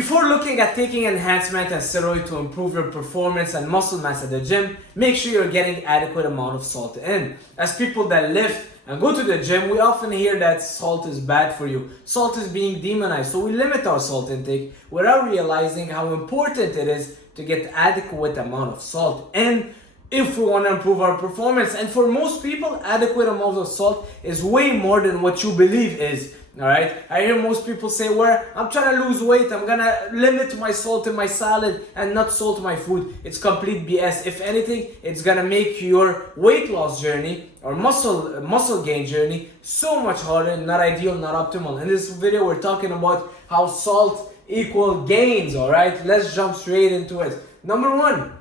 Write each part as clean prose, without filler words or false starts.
Before looking at taking enhancement and steroid to improve your performance and muscle mass at the gym, make sure you're getting adequate amount of salt in. As people that lift and go to the gym, we often hear that salt is bad for you. Salt is being demonized, so we limit our salt intake without realizing how important it is to get adequate amount of salt in if we want to improve our performance. And for most people, adequate amount of salt is way more than what you believe is. Alright, I hear most people say, where I'm trying to lose weight, I'm gonna limit my salt in my salad and not salt my food. It's complete BS. If anything, it's gonna make your weight loss journey or muscle gain journey so much harder, not ideal, not optimal. In this video, we're talking about how salt equal gains. Alright, let's jump straight into it. Number one,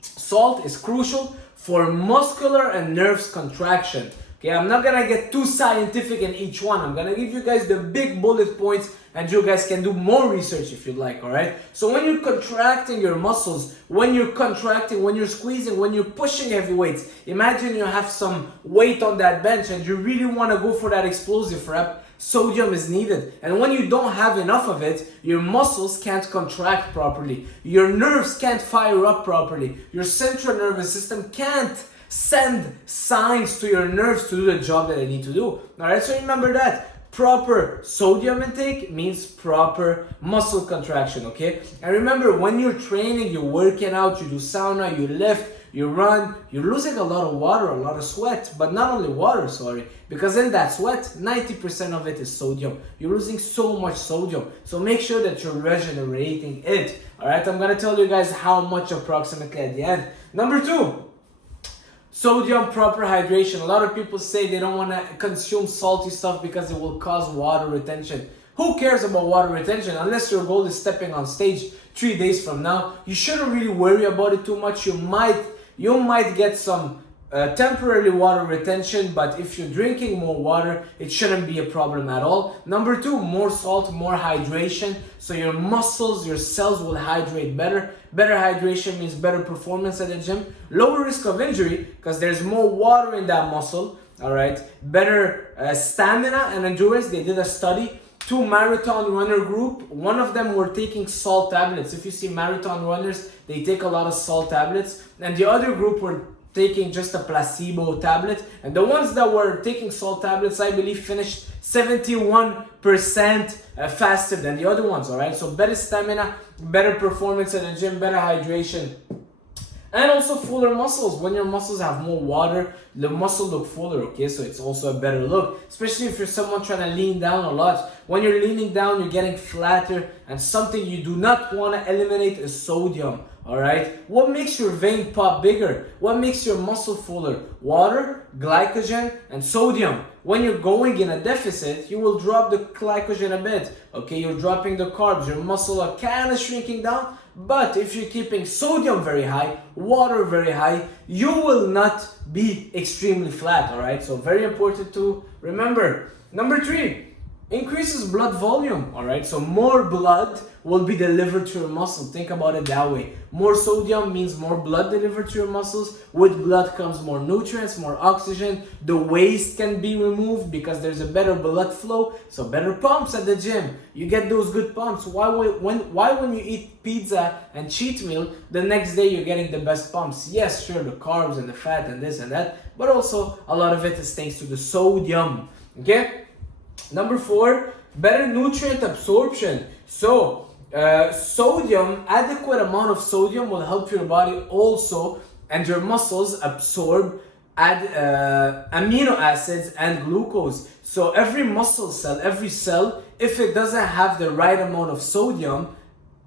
salt is crucial for muscular and nerves contraction. Okay, I'm not gonna get too scientific in each one. I'm gonna give you guys the big bullet points and you guys can do more research if you like, alright? So when you're contracting your muscles, when you're contracting, when you're squeezing, when you're pushing heavy weights, imagine you have some weight on that bench and you really wanna go for that explosive rep, sodium is needed. And when you don't have enough of it, your muscles can't contract properly. Your nerves can't fire up properly. Your central nervous system can't send signs to your nerves to do the job that they need to do. Alright, so remember that. Proper sodium intake means proper muscle contraction, okay? And remember, when you're training, you're working out, you do sauna, you lift, you run, you're losing a lot of water, a lot of sweat, but not only water, because in that sweat, 90% of it is sodium. You're losing so much sodium, so make sure that you're regenerating it. Alright, I'm gonna tell you guys how much approximately at the end. Number two, sodium proper hydration. A lot of people say they don't want to consume salty stuff because it will cause water retention. Who cares about water retention? Unless your goal is stepping on stage 3 days from now, you shouldn't really worry about it too much. You might get some temporary water retention, but if you're drinking more water, it shouldn't be a problem at all. Number two, more salt, more hydration, so your muscles, your cells will hydrate better. Better hydration means better performance at the gym, lower risk of injury because there's more water in that muscle. All right, better stamina and endurance. They did a study. 2 marathon runner group, one of them were taking salt tablets. If you see marathon runners, they take a lot of salt tablets, and the other group were taking just a placebo tablet. And the ones that were taking salt tablets, I believe, finished 71% faster than the other ones. All right, so better stamina, better performance at the gym, better hydration, and also fuller muscles. When your muscles have more water, the muscle look fuller, okay? So it's also a better look, especially if you're someone trying to lean down a lot. When you're leaning down, you're getting flatter, and something you do not want to eliminate is sodium. Alright, what makes your vein pop bigger? What makes your muscle fuller? Water, glycogen, and sodium. When you're going in a deficit, you will drop the glycogen a bit. Okay, you're dropping the carbs, your muscle are kind of shrinking down. But if you're keeping sodium very high, water very high, you will not be extremely flat. Alright, so very important to remember. Number three, increases blood volume. Alright, so more blood will be delivered to your muscle. Think about it that way. More sodium means more blood delivered to your muscles. With blood comes more nutrients, more oxygen. The waste can be removed because there's a better blood flow, so better pumps at the gym. You get those good pumps. Why when you eat pizza and cheat meal, the next day you're getting the best pumps? Yes, sure, the carbs and the fat and this and that, but also a lot of it is thanks to the sodium. Okay? Number four, better nutrient absorption. So sodium, adequate amount of sodium will help your body also and your muscles absorb amino acids and glucose. So every muscle cell, every cell, if it doesn't have the right amount of sodium,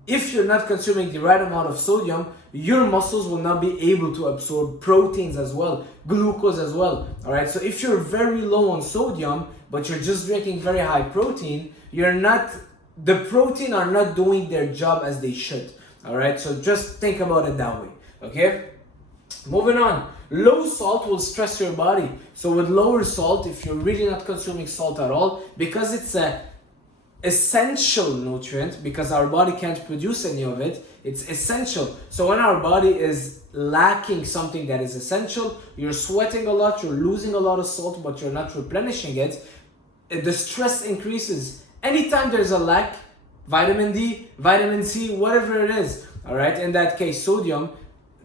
if you're not consuming the right amount of sodium, your muscles will not be able to absorb proteins as well, glucose as well. All right, so if you're very low on sodium, but you're just drinking very high protein, the protein are not doing their job as they should. All right, so just think about it that way. Okay, moving on. Low salt will stress your body. So with lower salt, if you're really not consuming salt at all, because it's a essential nutrient, because our body can't produce any of it, it's essential. So when our body is lacking something that is essential, you're sweating a lot, you're losing a lot of salt, but you're not replenishing it, the stress increases. Anytime there's a lack, vitamin D, vitamin C, whatever it is. All right, in that case, sodium,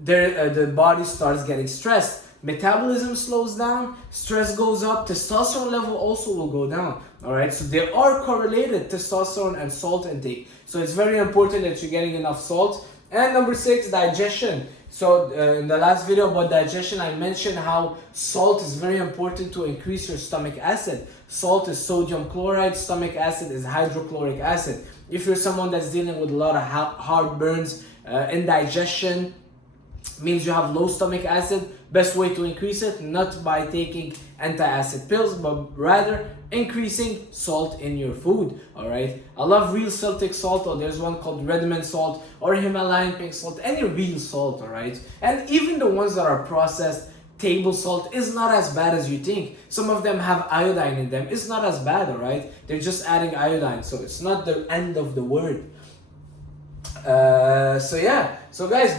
the body starts getting stressed. Metabolism slows down, stress goes up, testosterone level also will go down. All right, so they are correlated, testosterone and salt intake. So it's very important that you're getting enough salt. And number 6, digestion. So in the last video about digestion, I mentioned how salt is very important to increase your stomach acid. Salt is sodium chloride, stomach acid is hydrochloric acid. If you're someone that's dealing with a lot of heartburns, indigestion, means you have low stomach acid, best way to increase it, not by taking anti-acid pills, but rather increasing salt in your food. All right, I love real Celtic salt, or there's one called Redmond salt or Himalayan pink salt, any real salt. All right, and even the ones that are processed, table salt is not as bad as you think. Some of them have iodine in them. It's not as bad. All right, they're just adding iodine, so it's not the end of the word. So yeah, so guys,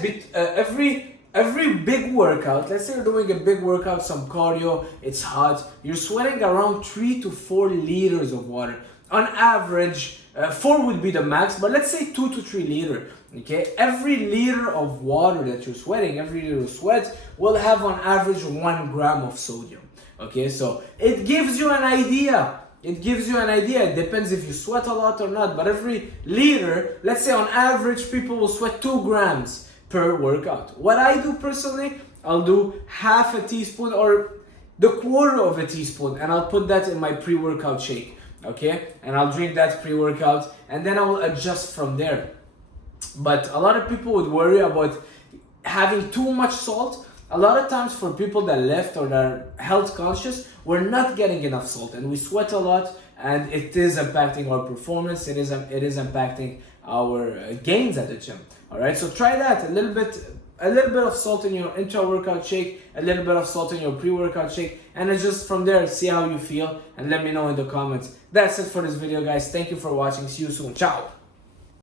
every big workout, let's say you're doing a big workout, some cardio, it's hot, you're sweating around 3 to 4 liters of water on average. 4 would be the max, but let's say 2 to 3 liters. Okay, every liter of water that you're sweating, every liter of sweat will have on average 1 gram of sodium. Okay, so it gives you an idea. It gives you an idea. It depends if you sweat a lot or not, but every liter, let's say on average, people will sweat 2 grams per workout. What I do personally, I'll do half a teaspoon or the quarter of a teaspoon, and I'll put that in my pre-workout shake. Okay, and I'll drink that pre-workout, and then I will adjust from there. But a lot of people would worry about having too much salt. A lot of times for people that lift or that are health conscious, we're not getting enough salt and we sweat a lot, and it is impacting our performance. It is impacting our gains at the gym. All right, so try that. A little bit of salt in your intra-workout shake, a little bit of salt in your pre-workout shake, and adjust from there. See how you feel and let me know in the comments. That's it for this video, guys. Thank you for watching. See you soon. Ciao.